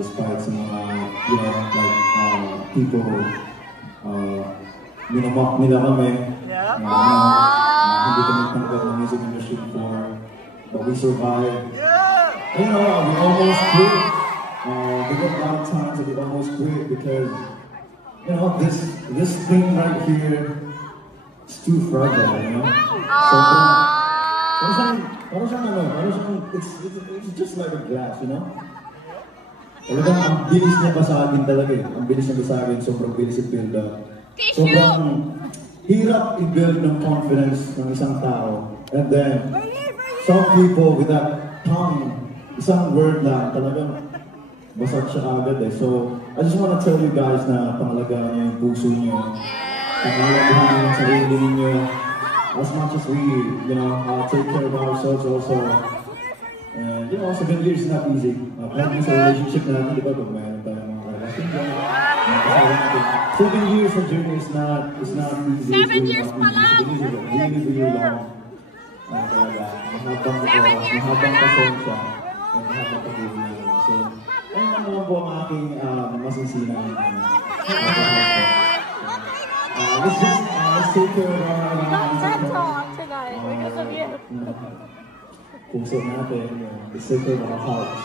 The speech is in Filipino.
despite sa mga, you know, like, people, minamock nila kami. Hindi kami tanggap ng music industry before, but we survived. You know, we almost quit. We got a lot of times that we almost quit because, you know, this thing right here is too fragile, you know? So, it's just like a glass, you know? Talagang ang bilis niya pa sa akin talaga eh. Ang bilis niya sa akin, sobrang bilis i-build up. Sobrang hirap i-build ng confidence ng isang tao. And then, some people with that tongue, isang word lang, talagang basag siya agad eh. So, I just want to tell you guys na pangalagaan niyo yung puso niyo. Pangalagaan niyo yung sarili niyo. As much as we, you know, take care of ourselves also. And, you know, 7 years is not easy. Kahit sa relationship natin, di ba, pag mayroon tayo mga relasyon dyan. 7 years of journey is not easy. 7 years pa lang! Really long. Talaga, mahabang pasensya. At mahabang pag-ibig. So, ayun lang naman po ang aking masisinang. Let's take care of our puso natin. Let's take care of our hearts.